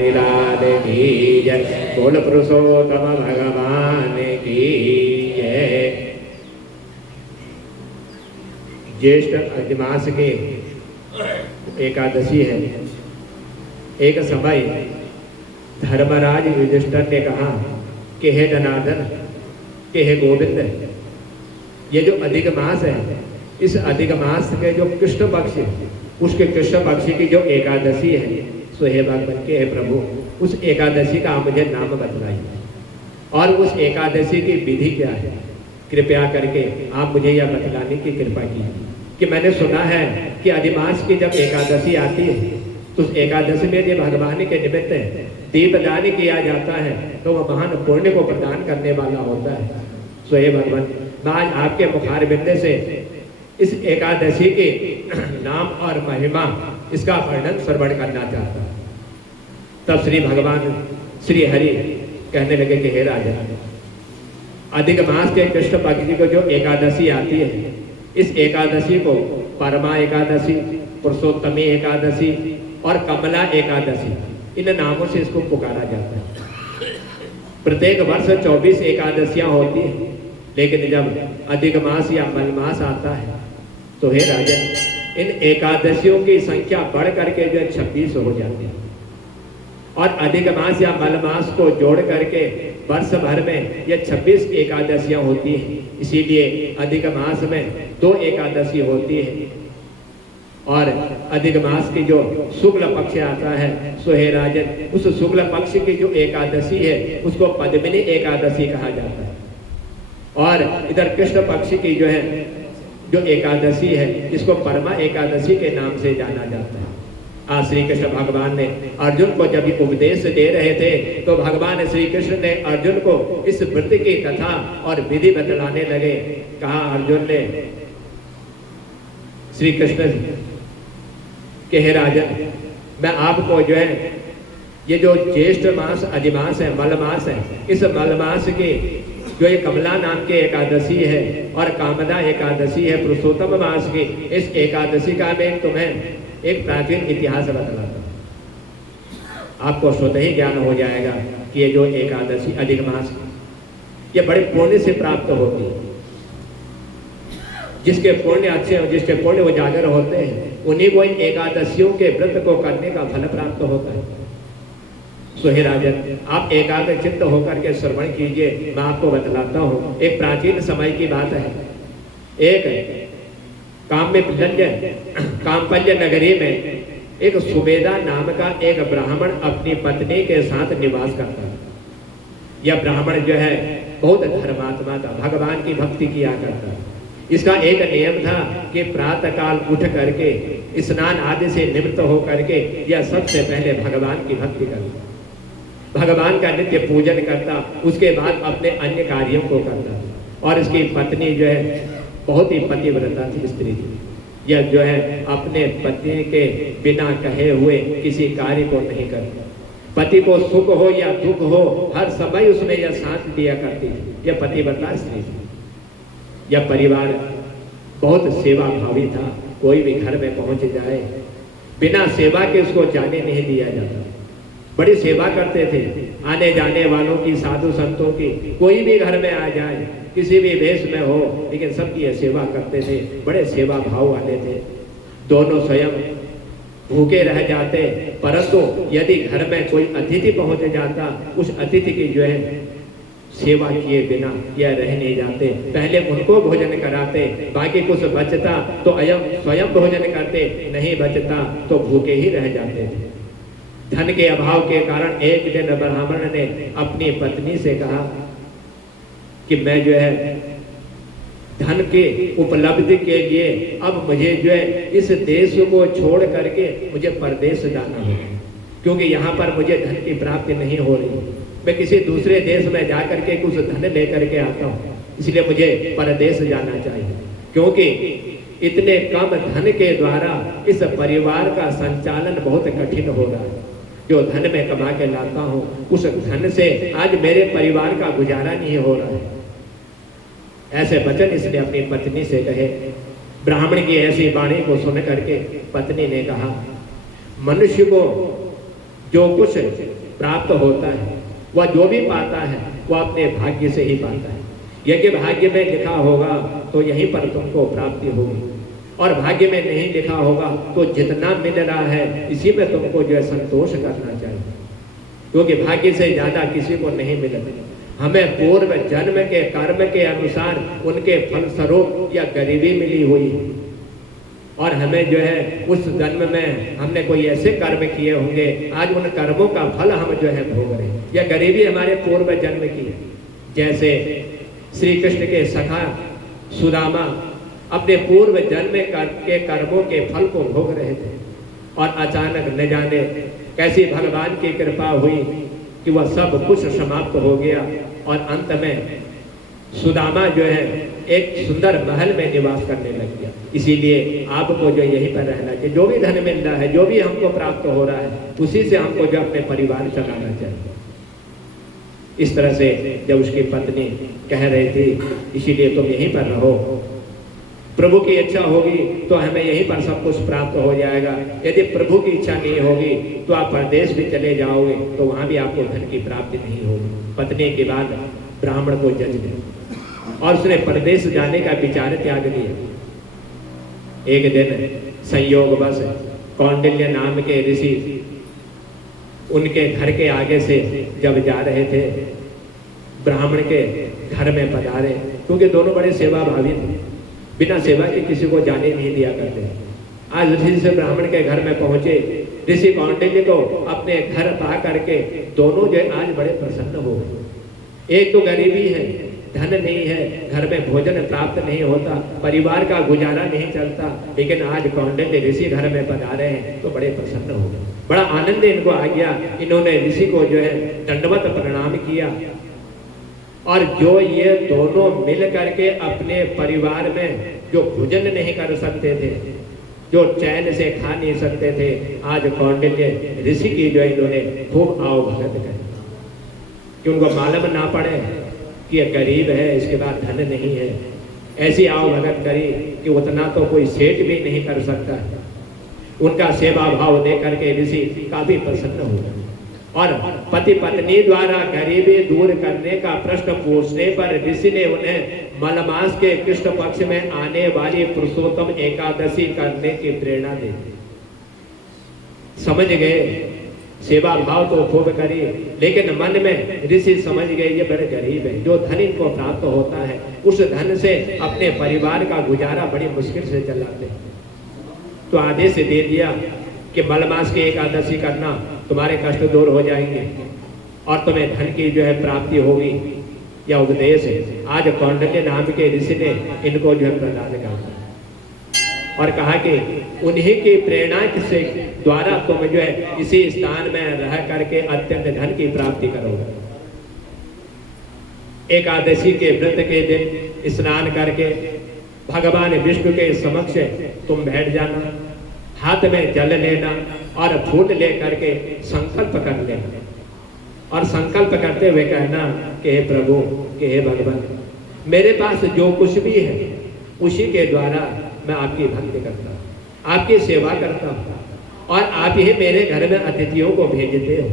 लाल की जय, बोल पुरुषोत्तम भगवान की जय। ज्येष्ठ अधिमास के एकादशी है। एक समय धर्मराज युधिष्ठिर ने कहा कि हे जनार्दन, कि हे गोविंद, ये जो अधिक मास है, इस अधिक मास के जो कृष्ण पक्ष है, उसके कृष्ण पक्ष की जो एकादशी है, सो हे भगवान के हे प्रभु, उस एकादशी का आप मुझे नाम बतलाइए और उस एकादशी की विधि क्या है। कृपया करके आप मुझे यह बतलाने की कृपा कीजिए कि मैंने सुना है कि अधिमास की जब एकादशी आती है तो उस एकादशी में जो भगवान के निमित्त दीपदान किया जाता है तो वह महान पुण्य को प्रदान करने वाला होता है। सो हे भगवान, मैं आज आपके मुखारबिंद से इस एकादशी के नाम और महिमा, इसका वर्णन श्रवण करना चाहता हूँ। तब श्री भगवान श्री हरि कहने लगे कि हे राजा, अधिक मास के कृष्ण पक्ष को जो एकादशी आती है, इस एकादशी को परमा एकादशी, पुरुषोत्तमी एकादशी और कमला एकादशी, इन नामों से इसको पुकारा जाता है। प्रत्येक वर्ष 24 एकादशियां होती है, लेकिन जब अधिक मास या मलमास आता है तो हे राजा, इन एकादशियों की संख्या बढ़ करके जो 26 हो जाती है और अधिक मास या मलमास को जोड़ करके वर्ष भर में ये 26 एकादशियां होती हैं। इसीलिए अधिक मास में 2 एकादशी होती है और अधिक मास की जो शुक्ल पक्ष आता है, सो हे राजन, उस शुक्ल पक्ष की जो एकादशी है उसको पद्मिनी एकादशी कहा जाता है। और इधर कृष्ण पक्ष की जो है जो एकादशी है, इसको परमा एकादशी के नाम से जाना जाता है। आज श्री कृष्ण भगवान ने अर्जुन को जब उपदेश दे रहे थे तो भगवान श्री कृष्ण ने अर्जुन को इस व्रत की कथा और विधि बतलाने लगे। कहा अर्जुन ने श्री कृष्ण के हे राजन, मैं आपको जो है ये जो ज्येष्ठ मास अधिमास है, मलमास है, इस मलमास के जो ये कमला नाम की एकादशी है और कामदा एकादशी है पुरुषोत्तम मास की, इस एकादशी का मैं तुम्हें एक प्राचीन इतिहास बतलाता हूं। आपको स्वतः ही ज्ञान हो जाएगा कि ये जो एकादशी अधिक मास ये बड़े पुण्य से प्राप्त होती है। जिसके पुण्य अच्छे हो, जिसके पुण्य उजागर होते हैं, उन्हीं को इन एकादशियों के व्रत को करने का फल प्राप्त होता है। सो हे राजन, आप एकाग्र चित्त होकर के श्रवण कीजिए। मैं आपको बतलाता हूँ, एक प्राचीन समय की बात है। एक काम्पल्य नगरी में एक सुबेदा नाम का एक ब्राह्मण अपनी पत्नी के साथ निवास करता था। यह ब्राह्मण जो है बहुत धर्मात्मा था, भगवान की भक्ति किया करता। इसका एक नियम था कि प्रातः काल उठ करके स्नान आदि से निवृत्त हो करके यह सबसे पहले भगवान की भक्ति करता, भगवान का नित्य पूजन करता, उसके बाद अपने अन्य कार्यों को करता। और इसकी पत्नी जो है बहुत ही पतिव्रता थी, स्त्री थी। यह जो है अपने पति के बिना कहे हुए किसी कार्य को नहीं करती। पति को सुख हो या दुख हो, हर समय उसमें यह साथ दिया करती थी। यह पतिव्रता स्त्री थी। यह परिवार बहुत सेवा भावी था। कोई भी घर में पहुंच जाए, बिना सेवा के उसको जाने नहीं दिया जाता। बड़ी सेवा करते थे आने जाने वालों की, साधु संतों की। कोई भी घर में आ जाए, किसी भी वेश में हो, लेकिन सबकी यह सेवा करते थे। बड़े सेवा भाव वाले थे। दोनों स्वयं भूखे रह जाते, परंतु यदि घर में कोई अतिथि पहुंच जाता, उस अतिथि की जो है सेवा किए बिना यह रह नहीं जाते। पहले उनको भोजन कराते, बाकी कुछ बचता तो स्वयं भोजन करते, नहीं बचता तो भूखे ही रह जाते थे। धन के अभाव के कारण एक दिन ब्राह्मण ने अपनी पत्नी से कहा कि मैं जो है धन के उपलब्धि के लिए अब मुझे जो है इस देश को छोड़ करके मुझे परदेश जाना है, क्योंकि यहाँ पर मुझे धन की प्राप्ति नहीं हो रही। मैं किसी दूसरे देश में जाकर के कुछ धन लेकर के आता हूँ, इसलिए मुझे परदेश जाना चाहिए, क्योंकि इतने कम धन के द्वारा इस परिवार का संचालन बहुत कठिन हो रहा है। जो धन मैं कमा के लाता हूँ, उस धन से आज मेरे परिवार का गुजारा नहीं हो रहा है। ऐसे वचन इसने अपनी पत्नी से कहे। ब्राह्मण की ऐसी वाणी को सुन करके पत्नी ने कहा, मनुष्य को जो कुछ प्राप्त होता है, वह जो भी पाता है वह अपने भाग्य से ही पाता है। यदि भाग्य में लिखा होगा तो यहीं पर तुमको प्राप्ति होगी, और भाग्य में नहीं लिखा होगा तो जितना मिल रहा है इसी में तुमको जो है संतोष करना चाहिए, क्योंकि भाग्य से ज्यादा किसी को नहीं मिलता। हमें पूर्व जन्म के कर्म के अनुसार उनके फलस्वरूप या गरीबी मिली हुई है, और हमें जो है उस जन्म में हमने कोई ऐसे कर्म किए होंगे, आज उन कर्मों का फल हम जो है भोग रहे हैं। यह गरीबी हमारे पूर्व जन्म की है। जैसे श्री कृष्ण के सखा सुदामा अपने पूर्व जन्म के कर्मों के फल को भोग रहे थे, और अचानक न जाने कैसी भगवान की कृपा हुई कि वह सब कुछ समाप्त हो गया, और अंत में सुदामा जो है एक सुंदर महल में निवास करने लग गया। इसीलिए आपको जो यहीं पर रहना चाहिए। जो भी धन मिल रहा है, जो भी हमको प्राप्त हो रहा है, उसी से हमको जो अपने परिवार चलाना चाहिए। इस तरह से जब उसकी पत्नी कह रही थी, इसीलिए तुम यहीं पर रहो, प्रभु की इच्छा होगी तो हमें यहीं पर सब कुछ प्राप्त हो जाएगा। यदि प्रभु की इच्छा नहीं होगी तो आप परदेश भी चले जाओगे तो वहां भी आपको धन की प्राप्ति नहीं होगी। पत्नी के बाद ब्राह्मण को जज दिया और उसने परदेश जाने का विचार त्याग दिया। एक दिन संयोगवश कौंडिल्य नाम के ऋषि उनके घर के आगे से जब जा रहे थे, ब्राह्मण के घर में पधारे, क्योंकि दोनों बड़े सेवा भावी थे, बिना सेवा के किसी को जाने नहीं दिया करते। आज ऋषि से ब्राह्मण के घर में पहुंचे, ऋषि कौंडिल्य को अपने घर पा करके दोनों जो आज बड़े प्रसन्न हो गए। एक तो गरीबी है, धन नहीं है, घर में भोजन प्राप्त नहीं होता, परिवार का गुजारा नहीं चलता, लेकिन आज कौंडिल्य ऋषि घर में पधारे हैं तो बड़े प्रसन्न हो गए। बड़ा आनंद इनको आ गया। इन्होंने ऋषि को जो है दंडवत प्रणाम किया, और जो ये दोनों मिल करके अपने परिवार में जो भोजन नहीं कर सकते थे, जो चैन से खा नहीं सकते थे, आज कौंडिल्य ऋषि की जो इन्होंने खूब आओ भगत करी कि उनको मालूम ना पड़े कि ये गरीब है, इसके बाद धन नहीं है। ऐसी आओ भगत करी कि उतना तो कोई सेठ भी नहीं कर सकता। उनका सेवा भाव देख करके ऋषि काफी प्रसन्न हो गए, और पति पत्नी द्वारा गरीबी दूर करने का प्रश्न पूछने पर ऋषि ने उन्हें मलमास के कृष्ण पक्ष में आने वाली पुरुषोत्तम एकादशी करने की प्रेरणा दी। समझ गए, सेवा भाव तो खूब करी, लेकिन मन में ऋषि समझ गए ये बड़े गरीब है, जो धन इनको प्राप्त होता है उस धन से अपने परिवार का गुजारा बड़ी मुश्किल से चलाते हैं। तो आदेश दे दिया कि मलमास की एकादशी करना, तुम्हारे कष्ट दूर हो जाएंगे और तुम्हें धन की जो है प्राप्ति होगी। यह उपदेश है। आज कौंडिल्य नाम के ऋषि ने इनको जो है प्रदान कर दिया और कहा कि उन्हीं की प्रेरणा से द्वारा तुम जो है इसी स्थान में रह करके अत्यंत धन की प्राप्ति करोगे। एकादशी के व्रत के दिन स्नान करके भगवान विष्णु के समक्ष तुम बैठ जाना, हाथ में जल लेना और फूल ले करके संकल्प कर लेना, और संकल्प करते हुए कहना कि हे प्रभु, कि हे भगवान, मेरे पास जो कुछ भी है उसी के द्वारा मैं आपकी भक्ति करता हूँ, आपकी सेवा करता हूँ, और आप ही मेरे घर में अतिथियों को भेजते हो,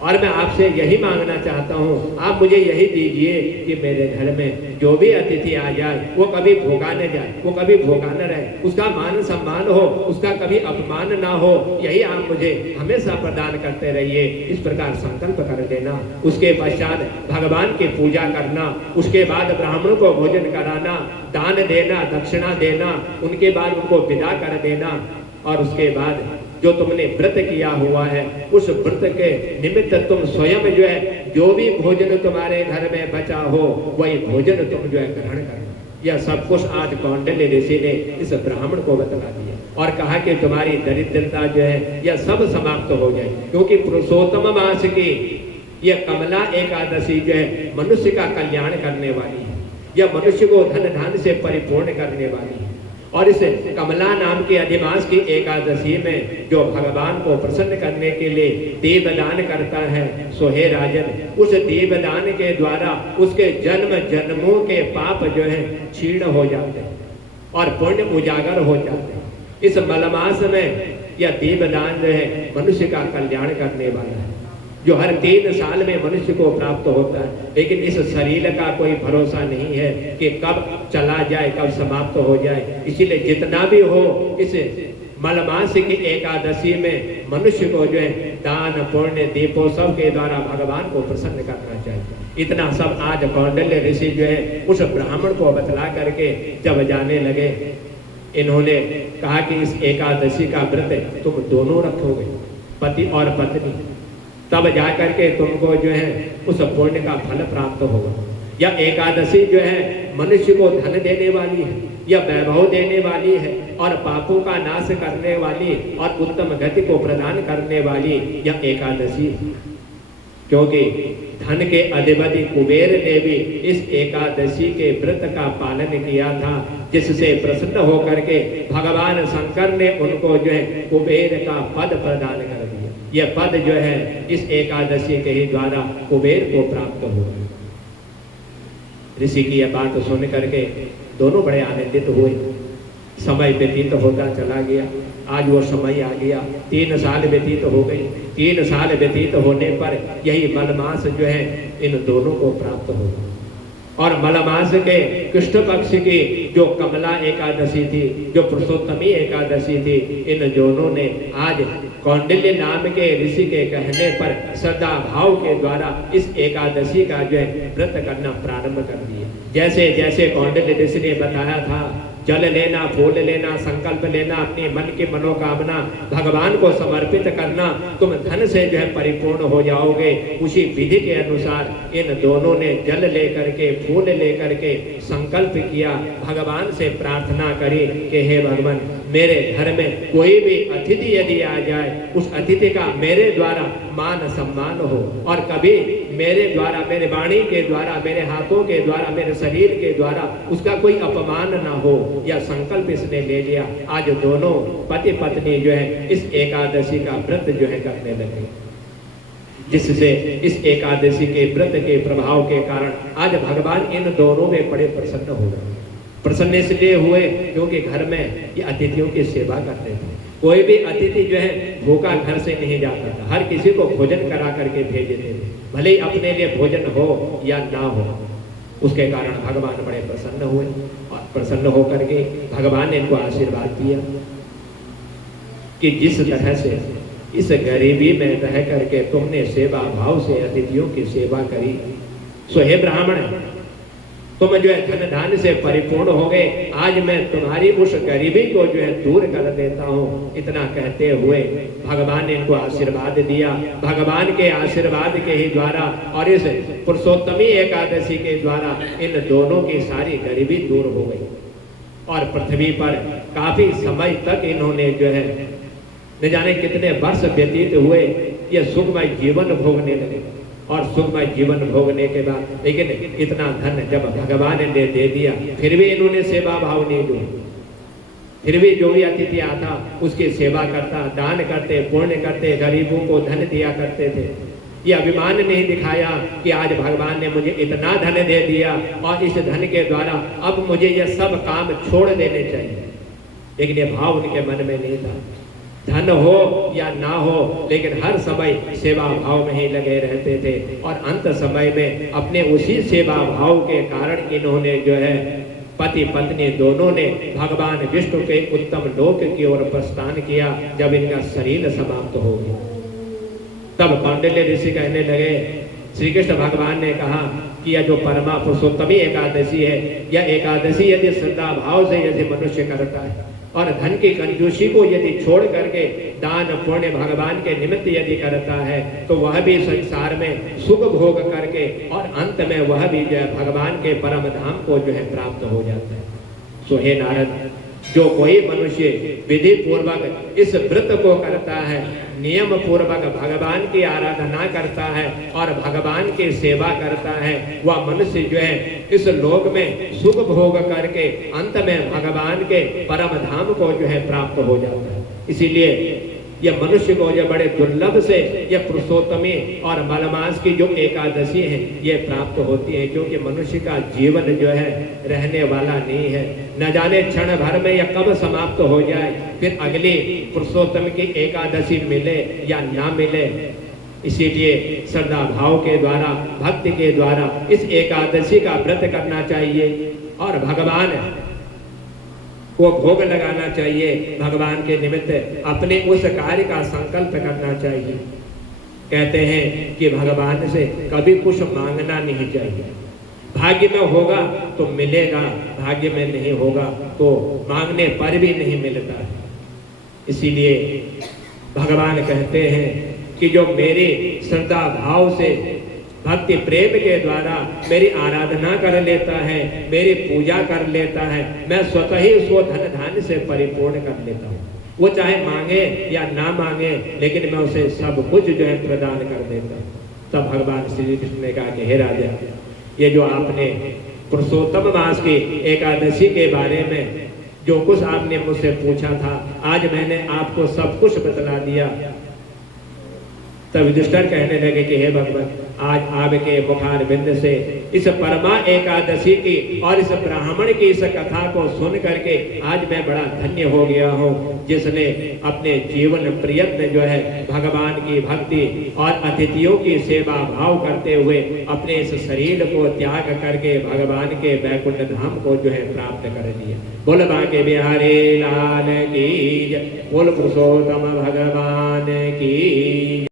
और मैं आपसे यही मांगना चाहता हूँ, आप मुझे यही दीजिए कि मेरे घर में जो भी अतिथि आ जाए वो कभी भूखा न जाए, वो कभी भूखा न रहे, उसका मान सम्मान हो, उसका कभी अपमान ना हो, यही आप मुझे हमेशा प्रदान करते रहिए। इस प्रकार संकल्प कर देना। उसके पश्चात भगवान की पूजा करना, उसके बाद ब्राह्मणों को भोजन कराना, दान देना, दक्षिणा देना, उनके बाद उनको विदा कर देना, और उसके बाद जो तुमने व्रत किया हुआ है उस व्रत के निमित्त तुम स्वयं जो है जो भी भोजन तुम्हारे घर में बचा हो वही भोजन तुम जो है ग्रहण करना। यह सब कुछ आज कौंडिल्य ऋषि ने इस ब्राह्मण को बतला दिया और कहा कि तुम्हारी दरिद्रता जो है यह सब समाप्त हो जाए, क्योंकि पुरुषोत्तम मास की यह कमला एकादशी जो है मनुष्य का कल्याण करने वाली है, यह मनुष्य को धन धान से परिपूर्ण करने वाली है। और इस कमला नाम के अधिमास की एकादशी में जो भगवान को प्रसन्न करने के लिए दीपदान करता है, सो हे राजन, उस दीपदान के द्वारा उसके जन्म जन्मों के पाप जो है क्षीण हो जाते हैं और पुण्य उजागर हो जाते हैं। इस मलमास में यह दीपदान जो है मनुष्य का कल्याण करने वाला है, जो हर 3 साल में मनुष्य को प्राप्त होता है। लेकिन इस शरीर का कोई भरोसा नहीं है कि कब चला जाए, कब समाप्त हो जाए। इसीलिए जितना भी हो इस मलमास की एकादशी में मनुष्य को जो है दान पुण्य दीपोत्सव के द्वारा भगवान को प्रसन्न करना चाहिए। इतना सब आज कौंडिल्य ऋषि जो है उस ब्राह्मण को बतला करके जब जाने लगे, इन्होंने कहा कि इस एकादशी का व्रत तुम दोनों रखोगे, पति और पत्नी, तब जाकर के तुमको जो है उस पुण्य का फल प्राप्त होगा। यह एकादशी जो है मनुष्य को धन देने वाली है, यह वैभव देने वाली है और पापों का नाश करने वाली और उत्तम गति को प्रदान करने वाली यह एकादशी है। क्योंकि धन के अधिपति कुबेर ने भी इस एकादशी के व्रत का पालन किया था, जिससे प्रसन्न होकर के भगवान शंकर ने उनको जो है कुबेर का पद प्रदान कर दिया। यह पद जो है इस एकादशी के ही द्वारा कुबेर को प्राप्त हुआ। ऋषि की यह बात सुन करके दोनों बड़े आनंदित हुए। समय व्यतीत होता चला गया, आज वो समय आ गया। 3 साल व्यतीत हो गए। 3 साल व्यतीत होने पर यही मलमास जो है इन दोनों को प्राप्त होगा। और मलमास के कृष्ण पक्ष की जो कमला एकादशी थी, जो पुरुषोत्तमी एकादशी थी, इन दोनों ने आज कौंडिल्य नाम के ऋषि के कहने पर श्रद्धा भाव के द्वारा इस एकादशी का जो है व्रत करना प्रारंभ कर दिया। जैसे जैसे कौंडिल्य ऋषि ने बताया था, जल लेना, फूल लेना, संकल्प लेना, अपने मन की मनोकामना भगवान को समर्पित करना, तुम धन से जो है परिपूर्ण हो जाओगे। उसी विधि के अनुसार इन दोनों ने जल लेकर के, फूल लेकर के संकल्प किया, भगवान से प्रार्थना करी कि हे भगवान, मेरे घर में कोई भी अतिथि यदि आ जाए, उस अतिथि का मेरे द्वारा मान सम्मान हो और कभी मेरे द्वारा, मेरे वाणी के द्वारा, मेरे हाथों के द्वारा, मेरे शरीर के द्वारा उसका कोई अपमान ना हो। यह संकल्प इसने ले लिया। आज दोनों पति पत्नी जो है इस एकादशी का व्रत जो है करने लगे, जिससे इस एकादशी के व्रत के प्रभाव के कारण आज भगवान इन दोनों में बड़े प्रसन्न हो गए। प्रसन्न इसलिए हुए क्योंकि घर में ये अतिथियों की सेवा करते थे। कोई भी अतिथि जो है भूखा घर से नहीं जाता था, हर किसी को भोजन करा करके भेज देते थे, भले ही अपने लिए भोजन हो या ना हो। उसके कारण भगवान बड़े प्रसन्न हुए और प्रसन्न होकर के भगवान ने इनको आशीर्वाद दिया कि जिस तरह से इस गरीबी में रह करके तुमने सेवा भाव से अतिथियों की सेवा करी, सो हे ब्राह्मण, तुम जो है धन धान्य से परिपूर्ण हो गए। आज मैं तुम्हारी उस गरीबी को जो है दूर कर देता हूँ। इतना कहते हुए भगवान ने इनको आशीर्वाद दिया। भगवान के आशीर्वाद के ही द्वारा और इस पुरुषोत्तमी एकादशी के द्वारा इन दोनों की सारी गरीबी दूर हो गई और पृथ्वी पर काफी समय तक इन्होंने जो है न जाने कितने वर्ष व्यतीत हुए, ये सुखमय जीवन भोगने लगे। और सुखमय जीवन भोगने के बाद, लेकिन इतना धन जब भगवान ने दे दिया, फिर भी इन्होंने सेवा भाव नहीं दी। फिर भी जो भी अतिथि आता उसकी सेवा करता, दान करते, पुण्य करते, गरीबों को धन दिया करते थे। ये अभिमान नहीं दिखाया कि आज भगवान ने मुझे इतना धन दे दिया और इस धन के द्वारा अब मुझे ये सब काम छोड़ देने चाहिए। लेकिन ये भाव उनके मन में नहीं था। धन हो या ना हो, लेकिन हर समय सेवा भाव में ही लगे रहते थे और अंत समय में अपने उसी सेवा भाव के कारण इन्होंने जो है पति पत्नी दोनों ने भगवान विष्णु के उत्तम लोक की ओर प्रस्थान किया। जब इनका शरीर समाप्त हो गया, तब कौंडिल्य ऋषि कहने लगे, श्री कृष्ण भगवान ने कहा कि यह जो परमा पुरुषोत्तमी एकादशी है, यह एकादशी यदि श्रद्धा भाव से यदि मनुष्य करता है और धन की कंजूसी को यदि छोड़ करके दान पुण्य भगवान के निमित्त यदि करता है, तो वह भी संसार में सुख भोग करके और अंत में वह भी जो है भगवान के परम धाम को जो है प्राप्त हो जाता है। सो हे नारद, जो कोई मनुष्य विधि पूर्वक इस व्रत को करता है, नियम पूर्वक भगवान की आराधना करता है और भगवान की सेवा करता है, वह मनुष्य जो है इस लोक में सुख भोग करके अंत में भगवान के परम धाम को जो है प्राप्त हो जाता है। इसीलिए ये मनुष्य को जो बड़े दुर्लभ से ये पुरुषोत्तमी और मलमास की जो एकादशी है ये प्राप्त होती है, क्योंकि मनुष्य का जीवन जो है रहने वाला नहीं है। न जाने क्षण भर में या कब समाप्त हो जाए, फिर अगली पुरुषोत्तम की एकादशी मिले या ना मिले। इसीलिए श्रद्धा भाव के द्वारा, भक्ति के द्वारा इस एकादशी का व्रत करना चाहिए और भगवान को भोग लगाना चाहिए। भगवान के निमित्त अपने उस कार्य का संकल्प करना चाहिए। कहते हैं कि भगवान से कभी कुछ मांगना नहीं चाहिए। भाग्य में होगा तो मिलेगा, भाग्य में नहीं होगा तो मांगने पर भी नहीं मिलता है। इसीलिए भगवान कहते हैं कि जो मेरे श्रद्धा भाव से भक्ति प्रेम के द्वारा मेरी आराधना कर लेता है, मेरी पूजा कर लेता है, मैं स्वतः ही उसको धन धान्य से परिपूर्ण कर लेता हूँ। वो चाहे मांगे या ना मांगे, लेकिन मैं उसे सब कुछ जो है प्रदान कर देता हूँ। तब भगवान श्री कृष्ण ने कहा कि हे राजा, ये जो आपने पुरुषोत्तम मास की एकादशी के बारे में जो कुछ आपने मुझसे पूछा था, आज मैंने आपको सब कुछ बतला दिया। तब युधिष्ठिर कहने लगे कि हे भगवान, आज आपके मुखार बिंद से इस परमा एकादशी की और इस ब्राह्मण की इस कथा को सुन करके आज मैं बड़ा धन्य हो गया हूँ, जिसने अपने जीवन प्रयत्न जो है भगवान की भक्ति और अतिथियों की सेवा भाव करते हुए अपने इस शरीर को त्याग करके भगवान के वैकुंठ धाम को जो है प्राप्त कर लिया। बोल बांके बिहारी लाल की, बोल पुरुषोत्तम भगवान की।